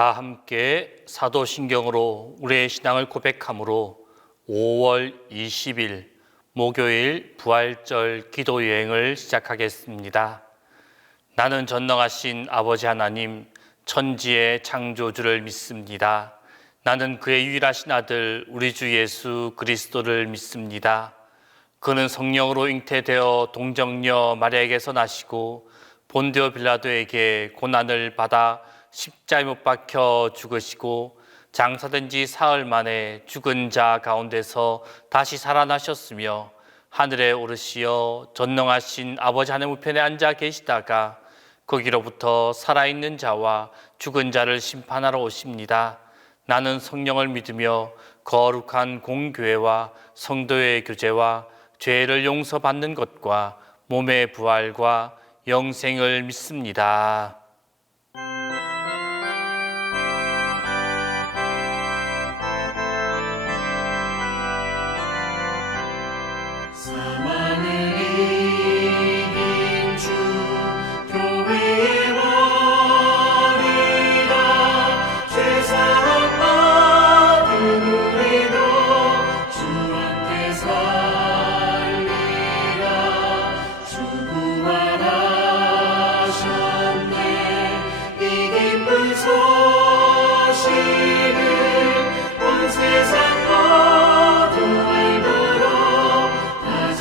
다 함께 사도신경으로 우리의 신앙을 고백함으로 5월 20일 목요일 부활절 기도여행을 시작하겠습니다. 나는 전능하신 아버지 하나님, 천지의 창조주를 믿습니다. 나는 그의 유일하신 아들 우리 주 예수 그리스도를 믿습니다. 그는 성령으로 잉태되어 동정녀 마리아에게서 나시고 본디오 빌라도에게 고난을 받아 십자가에 못 박혀 죽으시고 장사된 지 사흘 만에 죽은 자 가운데서 다시 살아나셨으며 하늘에 오르시어 전능하신 아버지 하나님 우편에 앉아 계시다가 거기로부터 살아있는 자와 죽은 자를 심판하러 오십니다. 나는 성령을 믿으며 거룩한 공교회와 성도의 교제와 죄를 용서받는 것과 몸의 부활과 영생을 믿습니다. 세상 모두 알도록 다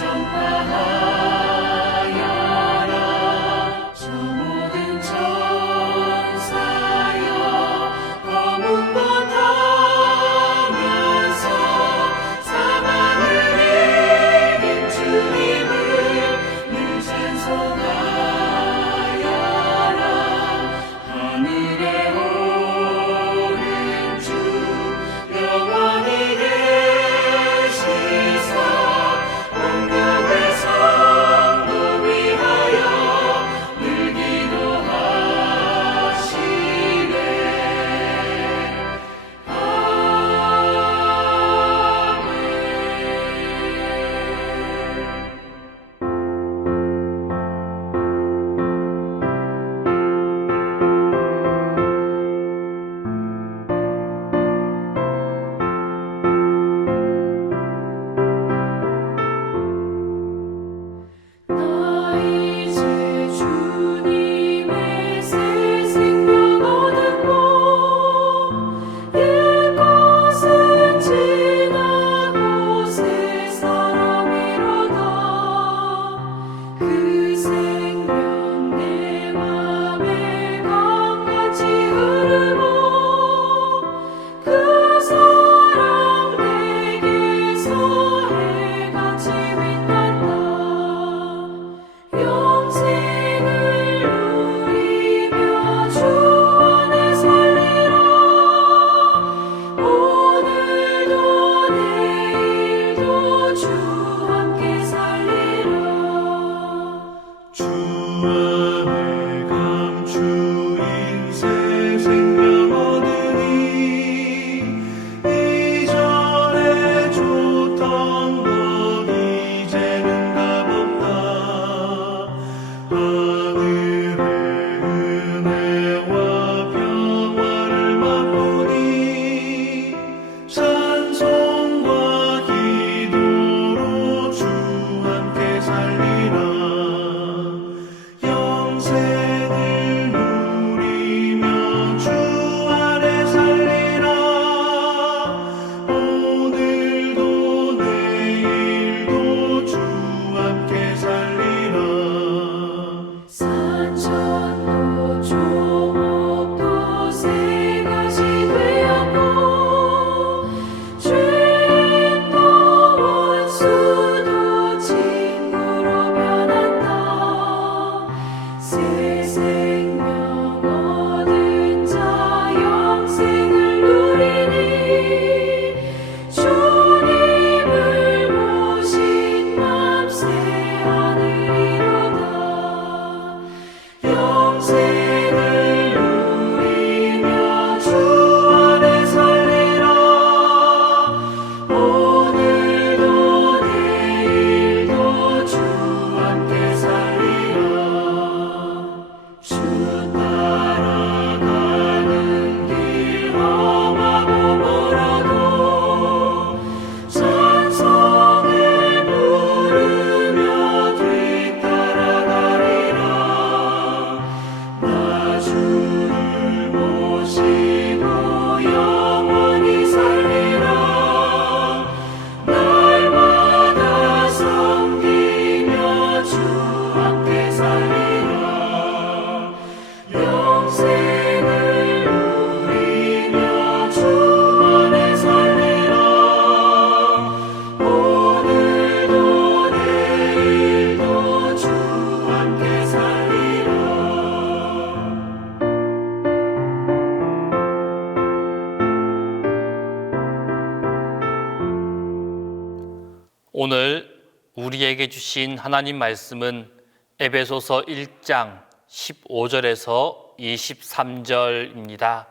오늘 우리에게 주신 하나님 말씀은 에베소서 1장 15절에서 23절입니다.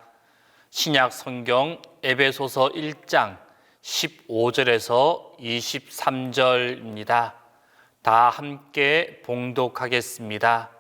신약 성경 에베소서 1장 15절에서 23절입니다. 다 함께 봉독하겠습니다.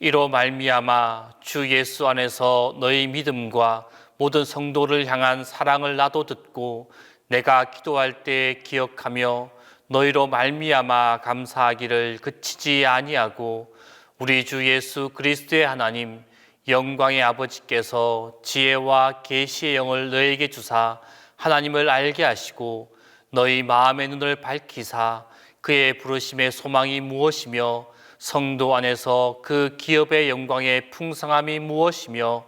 이로 말미암아 주 예수 안에서 너희 믿음과 모든 성도를 향한 사랑을 나도 듣고 내가 기도할 때 기억하며 너희로 말미암아 감사하기를 그치지 아니하고 우리 주 예수 그리스도의 하나님 영광의 아버지께서 지혜와 계시의 영을 너희에게 주사 하나님을 알게 하시고 너희 마음의 눈을 밝히사 그의 부르심의 소망이 무엇이며 성도 안에서 그 기업의 영광의 풍성함이 무엇이며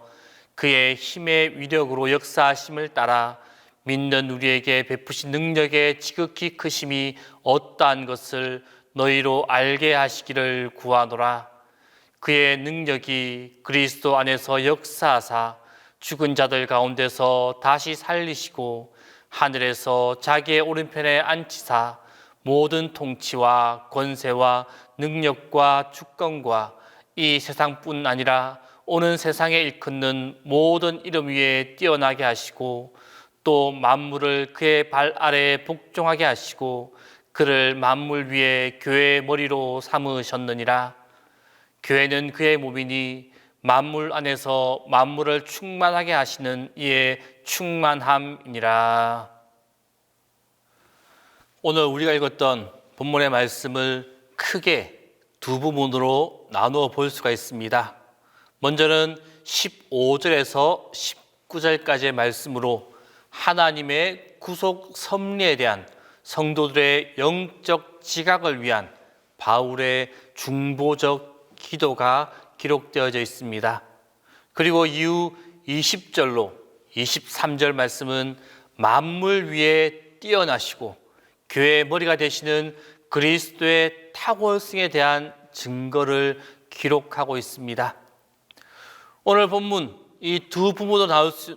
그의 힘의 위력으로 역사하심을 따라 믿는 우리에게 베푸신 능력의 지극히 크심이 어떠한 것을 너희로 알게 하시기를 구하노라. 그의 능력이 그리스도 안에서 역사하사 죽은 자들 가운데서 다시 살리시고 하늘에서 자기의 오른편에 앉히사 모든 통치와 권세와 능력과 주권과 이 세상뿐 아니라 오는 세상에 일컫는 모든 이름 위에 뛰어나게 하시고 또 만물을 그의 발 아래에 복종하게 하시고 그를 만물 위에 교회의 머리로 삼으셨느니라. 교회는 그의 몸이니 만물 안에서 만물을 충만하게 하시는 이의 충만함이니라. 오늘 우리가 읽었던 본문의 말씀을 크게 두 부분으로 나누어 볼 수가 있습니다. 먼저는 15절에서 19절까지의 말씀으로 하나님의 구속 섭리에 대한 성도들의 영적 지각을 위한 바울의 중보적 기도가 기록되어져 있습니다. 그리고 이후 20절로 23절 말씀은 만물 위에 뛰어나시고 교회의 머리가 되시는 그리스도의 탁월성에 대한 증거를 기록하고 있습니다. 오늘 본문 이 두 부분으로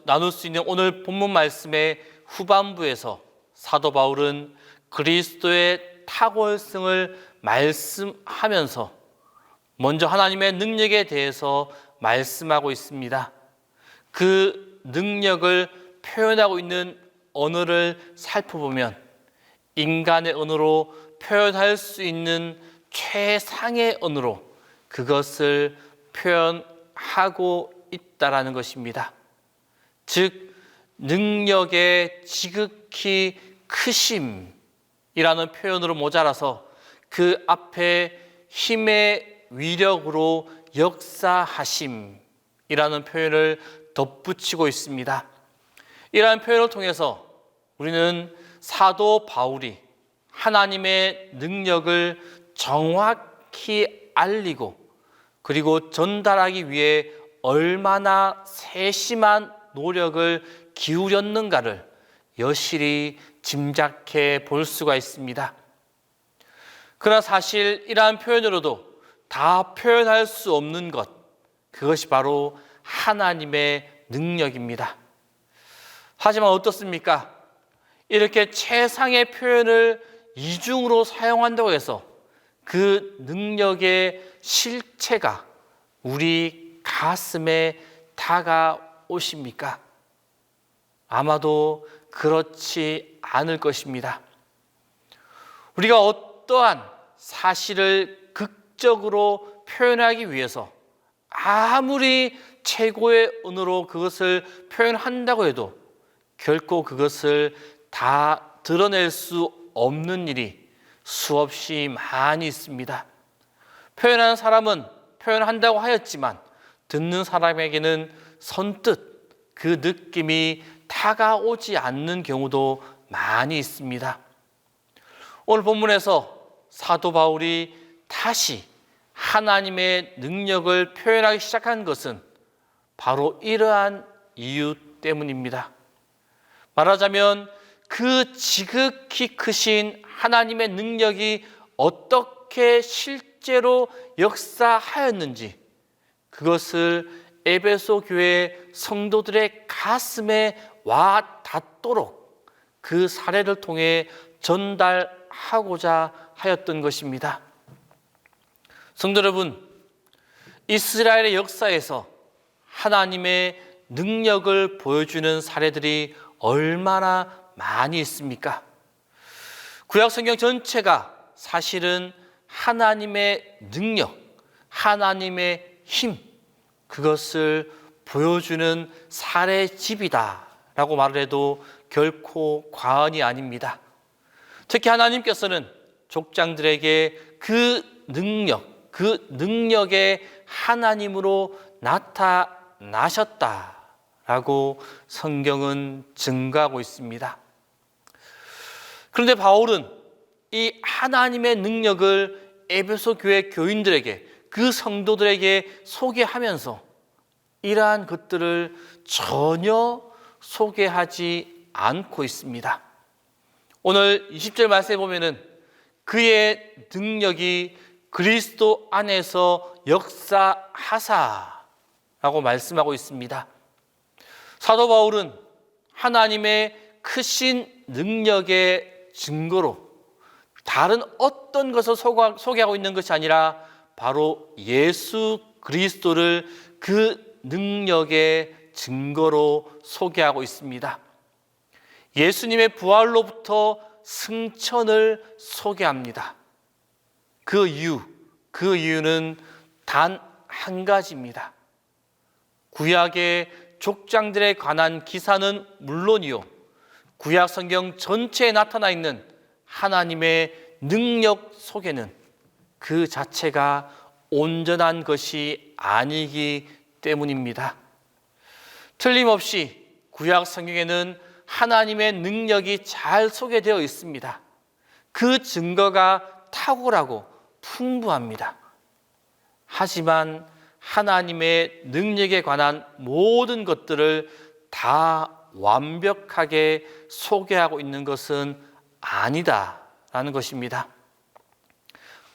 나눌 수 있는 오늘 본문 말씀의 후반부에서 사도 바울은 그리스도의 탁월성을 말씀하면서 먼저 하나님의 능력에 대해서 말씀하고 있습니다. 그 능력을 표현하고 있는 언어를 살펴보면 인간의 언어로 표현할 수 있는 최상의 언어로 그것을 표현하고 있다라는 것입니다. 즉 능력의 지극히 크심이라는 표현으로 모자라서 그 앞에 힘의 위력으로 역사하심이라는 표현을 덧붙이고 있습니다. 이러한 표현을 통해서 우리는 사도 바울이 하나님의 능력을 정확히 알리고 그리고 전달하기 위해 얼마나 세심한 노력을 기울였는가를 여실히 짐작해 볼 수가 있습니다. 그러나 사실 이러한 표현으로도 다 표현할 수 없는 것, 그것이 바로 하나님의 능력입니다. 하지만 어떻습니까? 이렇게 최상의 표현을 이중으로 사용한다고 해서 그 능력의 실체가 우리 가슴에 다가오십니까? 아마도 그렇지 않을 것입니다. 우리가 어떠한 사실을 극적으로 표현하기 위해서 아무리 최고의 언어로 그것을 표현한다고 해도 결코 그것을 다 드러낼 수 없는 일이 수없이 많이 있습니다. 표현하는 사람은 표현한다고 하였지만 듣는 사람에게는 선뜻 그 느낌이 다가오지 않는 경우도 많이 있습니다. 오늘 본문에서 사도 바울이 다시 하나님의 능력을 표현하기 시작한 것은 바로 이러한 이유 때문입니다. 말하자면 그 지극히 크신 하나님의 능력이 어떻게 실제로 역사하였는지 그것을 에베소 교회 성도들의 가슴에 와 닿도록 그 사례를 통해 전달하고자 하였던 것입니다. 성도 여러분, 이스라엘의 역사에서 하나님의 능력을 보여주는 사례들이 얼마나 많이 있습니까? 구약 성경 전체가 사실은 하나님의 능력, 하나님의 힘, 그것을 보여주는 사례집이다라고 말을 해도 결코 과언이 아닙니다. 특히 하나님께서는 족장들에게 그 능력의 하나님으로 나타나셨다라고 성경은 증거하고 있습니다. 그런데 바울은 이 하나님의 능력을 에베소 교회 교인들에게, 그 성도들에게 소개하면서 이러한 것들을 전혀 소개하지 않고 있습니다. 오늘 20절 말씀에 보면은 그의 능력이 그리스도 안에서 역사하사라고 말씀하고 있습니다. 사도 바울은 하나님의 크신 능력의 증거로 다른 어떤 것을 소개하고 있는 것이 아니라 바로 예수 그리스도를 그 능력의 증거로 소개하고 있습니다. 예수님의 부활로부터 승천을 소개합니다. 그 이유는 단 한 가지입니다. 구약의 족장들에 관한 기사는 물론이요, 구약 성경 전체에 나타나 있는 하나님의 능력 속에는 그 자체가 온전한 것이 아니기 때문입니다. 틀림없이 구약 성경에는 하나님의 능력이 잘 소개되어 있습니다. 그 증거가 탁월하고 풍부합니다. 하지만 하나님의 능력에 관한 모든 것들을 다 완벽하게 소개하고 있는 것은 아니다라는 것입니다.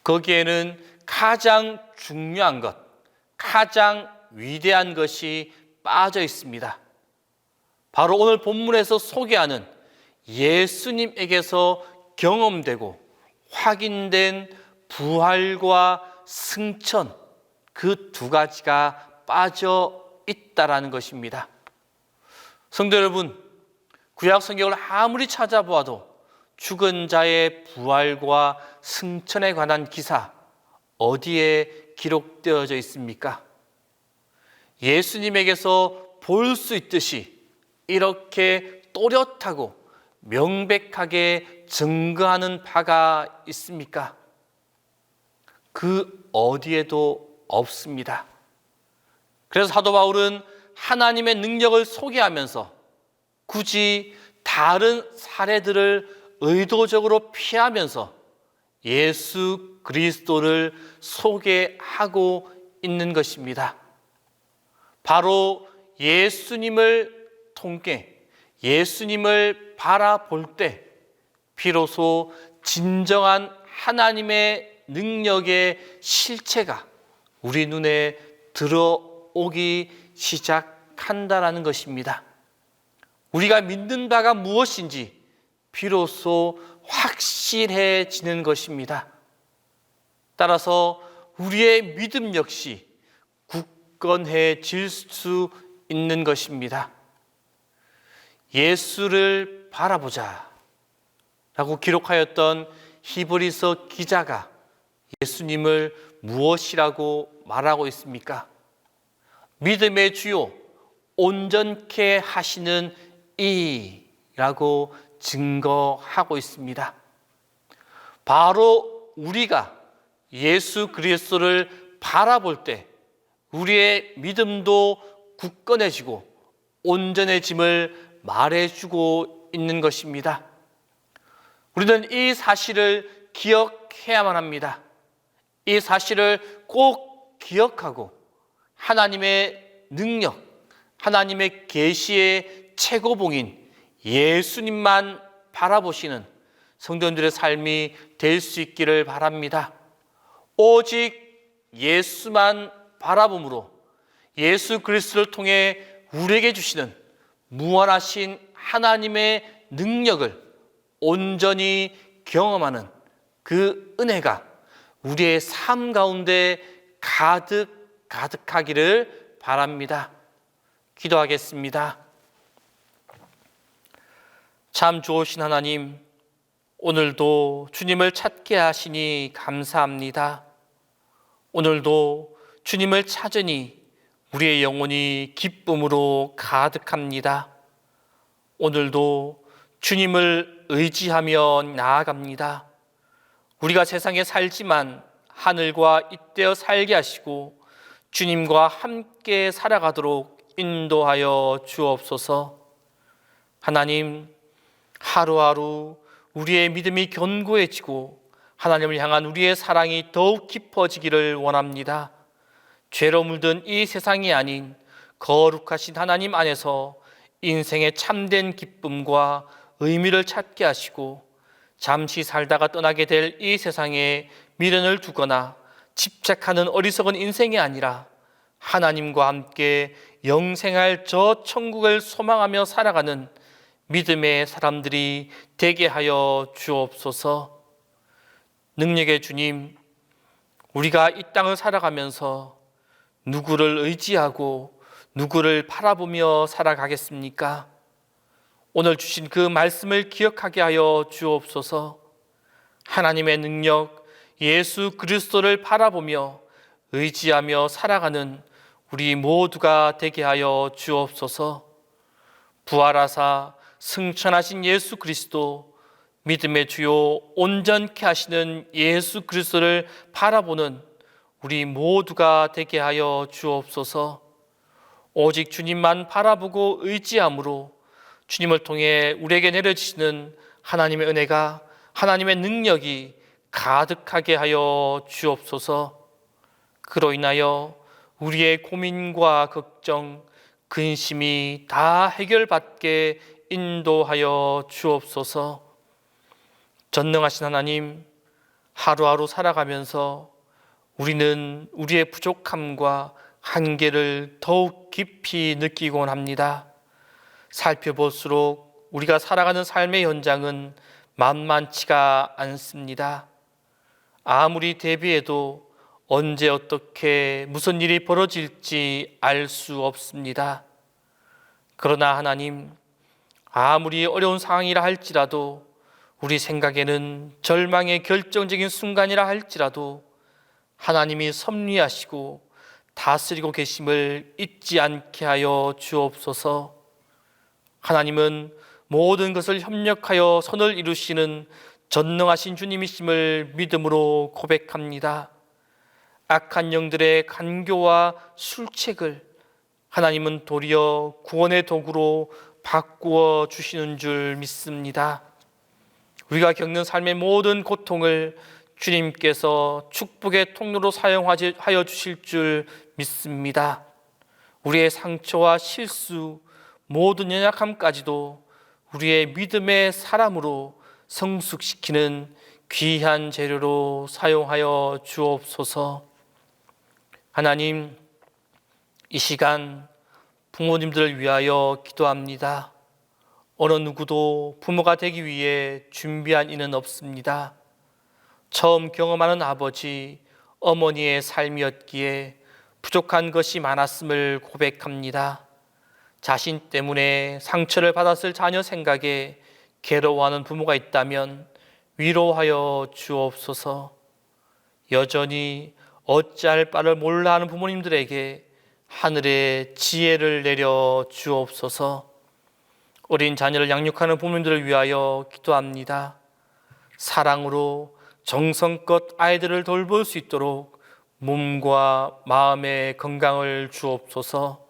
거기에는 가장 중요한 것, 가장 위대한 것이 빠져 있습니다. 바로 오늘 본문에서 소개하는 예수님에게서 경험되고 확인된 부활과 승천, 그 두 가지가 빠져 있다라는 것입니다. 성도 여러분, 구약 성경을 아무리 찾아보아도 죽은 자의 부활과 승천에 관한 기사 어디에 기록되어져 있습니까? 예수님에게서 볼 수 있듯이 이렇게 또렷하고 명백하게 증거하는 바가 있습니까? 그 어디에도 없습니다. 그래서 사도 바울은 하나님의 능력을 소개하면서 굳이 다른 사례들을 의도적으로 피하면서 예수 그리스도를 소개하고 있는 것입니다. 바로 예수님을 통해 예수님을 바라볼 때 비로소 진정한 하나님의 능력의 실체가 우리 눈에 들어오기 시작한다라는 것입니다. 우리가 믿는 바가 무엇인지 비로소 확실해지는 것입니다. 따라서 우리의 믿음 역시 굳건해질 수 있는 것입니다. 예수를 바라보자 라고 기록하였던 히브리서 기자가 예수님을 무엇이라고 말하고 있습니까? 믿음의 주요 온전케 하시는 이라고 증거하고 있습니다. 바로 우리가 예수 그리스도를 바라볼 때 우리의 믿음도 굳건해지고 온전해짐을 말해주고 있는 것입니다. 우리는 이 사실을 기억해야만 합니다. 이 사실을 꼭 기억하고 하나님의 능력, 하나님의 계시의 최고봉인 예수님만 바라보시는 성도님들의 삶이 될 수 있기를 바랍니다. 오직 예수만 바라봄으로 예수 그리스도를 통해 우리에게 주시는 무한하신 하나님의 능력을 온전히 경험하는 그 은혜가 우리의 삶 가운데 가득하기를 바랍니다. 기도하겠습니다. 참 좋으신 하나님, 오늘도 주님을 찾게 하시니 감사합니다. 오늘도 주님을 찾으니 우리의 영혼이 기쁨으로 가득합니다. 오늘도 주님을 의지하며 나아갑니다. 우리가 세상에 살지만 하늘과 잇대어 살게 하시고 주님과 함께 살아가도록 인도하여 주옵소서. 하나님, 하루하루 우리의 믿음이 견고해지고 하나님을 향한 우리의 사랑이 더욱 깊어지기를 원합니다. 죄로 물든 이 세상이 아닌 거룩하신 하나님 안에서 인생의 참된 기쁨과 의미를 찾게 하시고 잠시 살다가 떠나게 될 이 세상에 미련을 두거나 집착하는 어리석은 인생이 아니라 하나님과 함께 영생할 저 천국을 소망하며 살아가는 믿음의 사람들이 되게 하여 주옵소서. 능력의 주님, 우리가 이 땅을 살아가면서 누구를 의지하고 누구를 바라보며 살아가겠습니까? 오늘 주신 그 말씀을 기억하게 하여 주옵소서. 하나님의 능력, 예수 그리스도를 바라보며 의지하며 살아가는 우리 모두가 되게 하여 주옵소서. 부활하사 승천하신 예수 그리스도, 믿음의 주요 온전케 하시는 예수 그리스도를 바라보는 우리 모두가 되게 하여 주옵소서. 오직 주님만 바라보고 의지함으로 주님을 통해 우리에게 내려지시는 하나님의 은혜가, 하나님의 능력이 가득하게 하여 주옵소서. 그로 인하여 우리의 고민과 걱정, 근심이 다 해결받게 인도하여 주옵소서. 전능하신 하나님, 하루하루 살아가면서 우리는 우리의 부족함과 한계를 더욱 깊이 느끼곤 합니다. 살펴볼수록 우리가 살아가는 삶의 현장은 만만치가 않습니다. 아무리 대비해도 언제 어떻게 무슨 일이 벌어질지 알 수 없습니다. 그러나 하나님, 아무리 어려운 상황이라 할지라도, 우리 생각에는 절망의 결정적인 순간이라 할지라도 하나님이 섭리하시고 다스리고 계심을 잊지 않게 하여 주옵소서. 하나님은 모든 것을 협력하여 선을 이루시는 전능하신 주님이심을 믿음으로 고백합니다. 악한 영들의 간교와 술책을 하나님은 도리어 구원의 도구로 바꾸어 주시는 줄 믿습니다. 우리가 겪는 삶의 모든 고통을 주님께서 축복의 통로로 사용하여 주실 줄 믿습니다. 우리의 상처와 실수, 모든 연약함까지도 우리의 믿음의 사람으로 성숙시키는 귀한 재료로 사용하여 주옵소서. 하나님, 이 시간 부모님들을 위하여 기도합니다. 어느 누구도 부모가 되기 위해 준비한 이는 없습니다. 처음 경험하는 아버지, 어머니의 삶이었기에 부족한 것이 많았음을 고백합니다. 자신 때문에 상처를 받았을 자녀 생각에 괴로워하는 부모가 있다면 위로하여 주옵소서. 여전히 어찌할 바를 몰라 하는 부모님들에게 하늘의 지혜를 내려 주옵소서. 어린 자녀를 양육하는 부모님들을 위하여 기도합니다. 사랑으로 정성껏 아이들을 돌볼 수 있도록 몸과 마음의 건강을 주옵소서.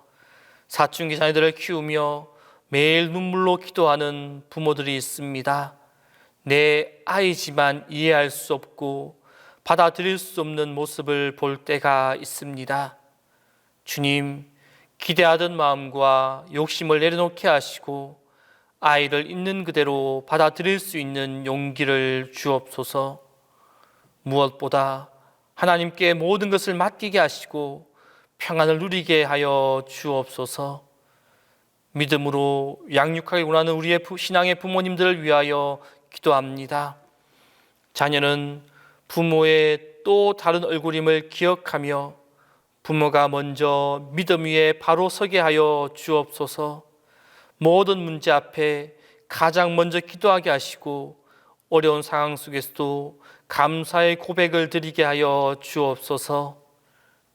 사춘기 자녀들을 키우며 매일 눈물로 기도하는 부모들이 있습니다. 내 아이지만 이해할 수 없고 받아들일 수 없는 모습을 볼 때가 있습니다. 주님, 기대하던 마음과 욕심을 내려놓게 하시고 아이를 있는 그대로 받아들일 수 있는 용기를 주옵소서. 무엇보다 하나님께 모든 것을 맡기게 하시고 평안을 누리게 하여 주옵소서. 믿음으로 양육하기 원하는 우리의 신앙의 부모님들을 위하여 기도합니다. 자녀는 부모의 또 다른 얼굴임을 기억하며 부모가 먼저 믿음 위에 바로 서게 하여 주옵소서. 모든 문제 앞에 가장 먼저 기도하게 하시고 어려운 상황 속에서도 감사의 고백을 드리게 하여 주옵소서.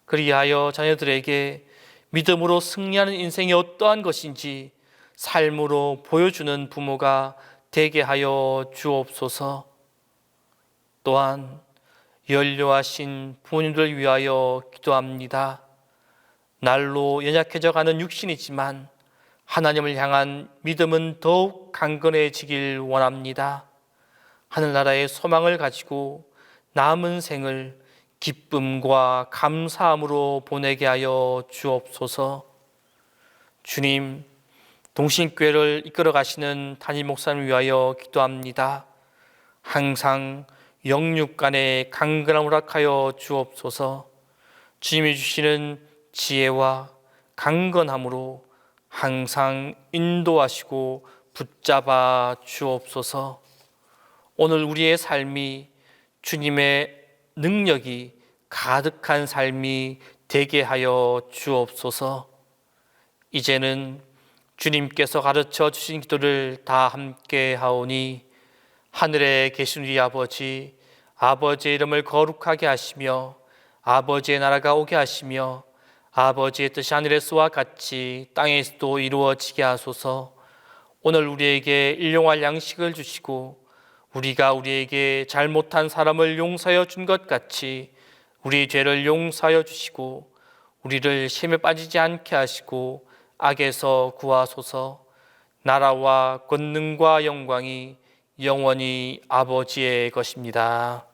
그리하여 자녀들에게 믿음으로 승리하는 인생이 어떠한 것인지 삶으로 보여주는 부모가 되게 하여 주옵소서. 또한 연료하신 부모님들 위하여 기도합니다. 날로 연약해져가는 육신이지만 하나님을 향한 믿음은 더욱 강건해지길 원합니다. 하늘나라의 소망을 가지고 남은 생을 기쁨과 감사함으로 보내게 하여 주옵소서. 주님, 동신교회를 이끌어 가시는 담임 목사님 위하여 기도합니다. 항상 영육 간의 강건함을 허락하여 주옵소서. 주님이 주시는 지혜와 강건함으로 항상 인도하시고 붙잡아 주옵소서. 오늘 우리의 삶이 주님의 능력이 가득한 삶이 되게 하여 주옵소서. 이제는 주님께서 가르쳐 주신 기도를 다 함께 하오니 하늘에 계신 우리 아버지, 아버지의 이름을 거룩하게 하시며 아버지의 나라가 오게 하시며 아버지의 뜻이 하늘에서와 같이 땅에서도 이루어지게 하소서. 오늘 우리에게 일용할 양식을 주시고 우리가 우리에게 잘못한 사람을 용서하여 준 것 같이 우리 죄를 용서하여 주시고 우리를 시험에 빠지지 않게 하시고 악에서 구하소서. 나라와 권능과 영광이 영원히 아버지의 것입니다.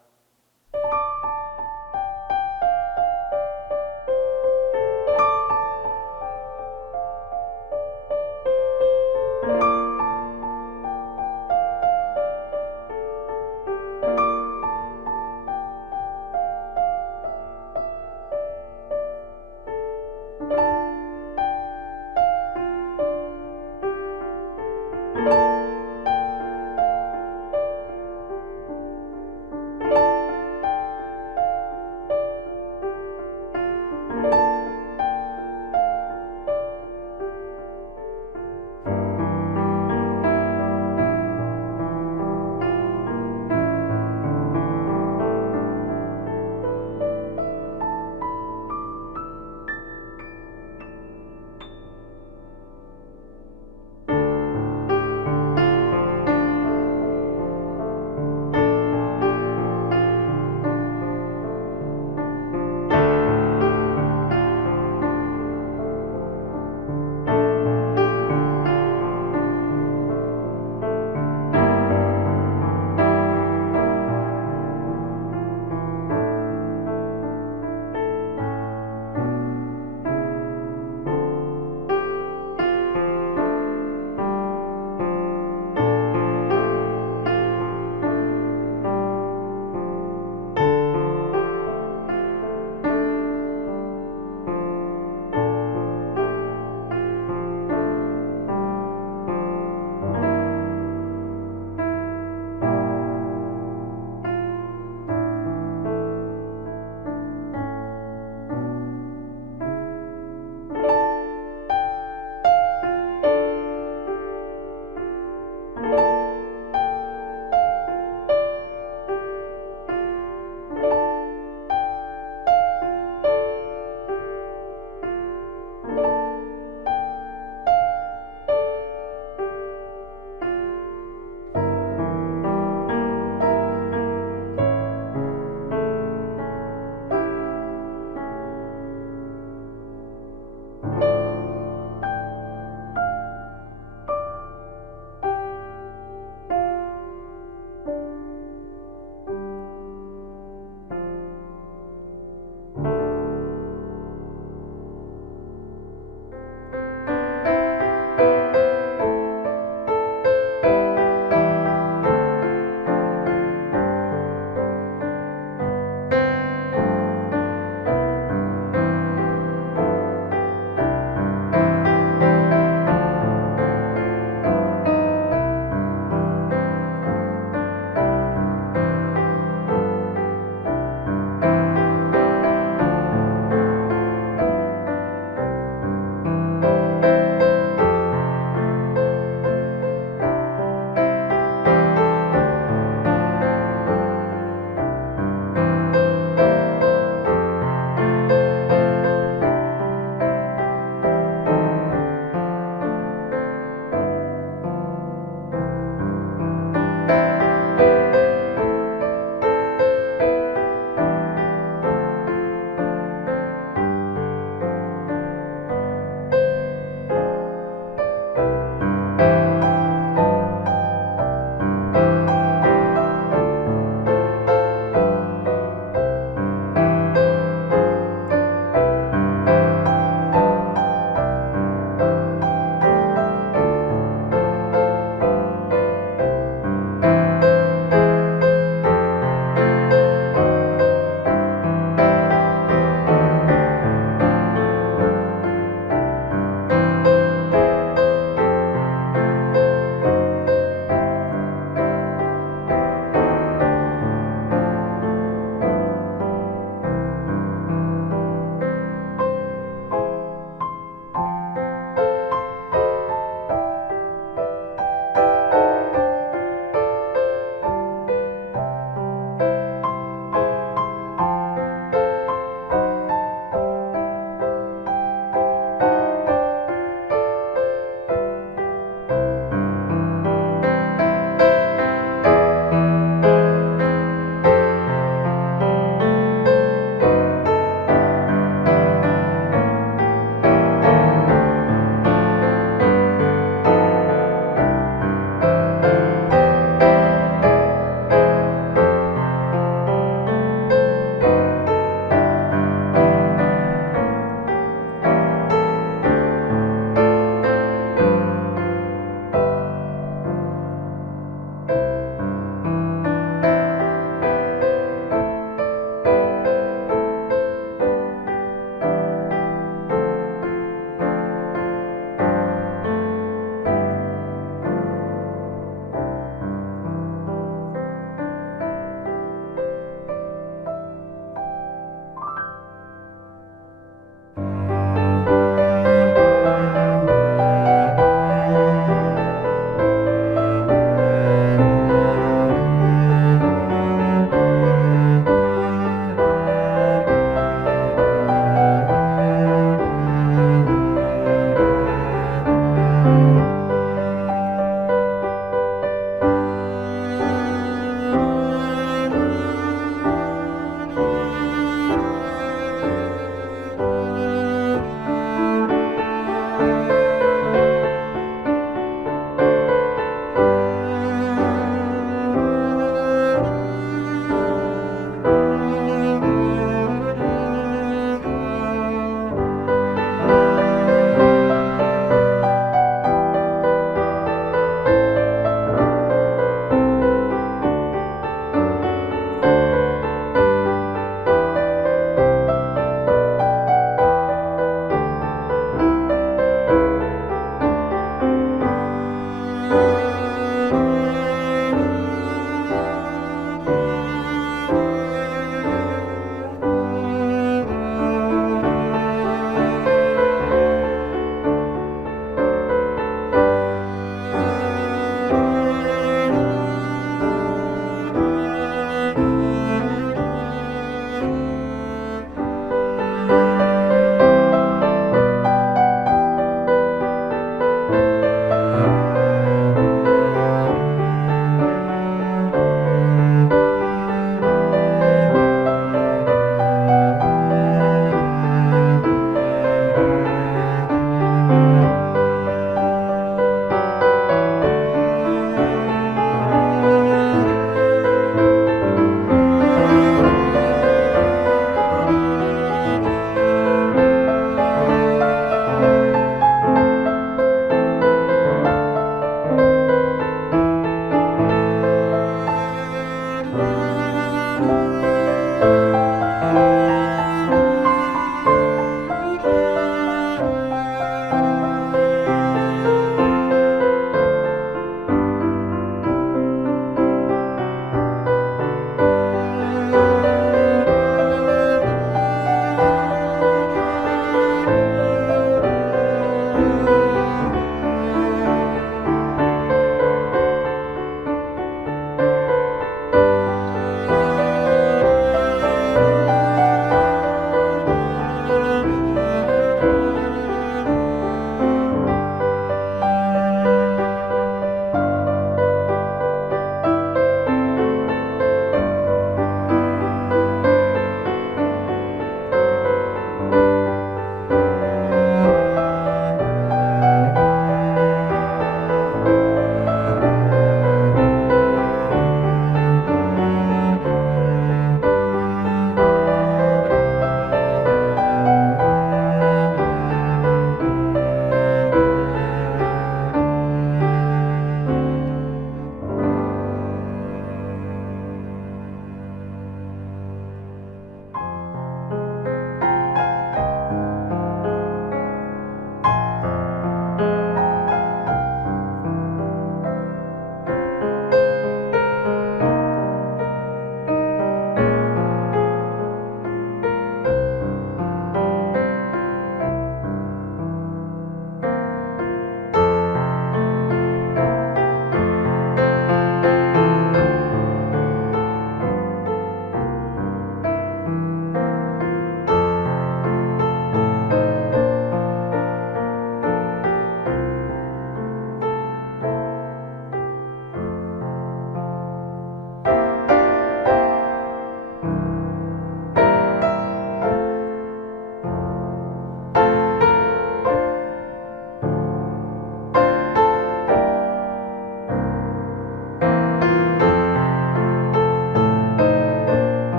아멘.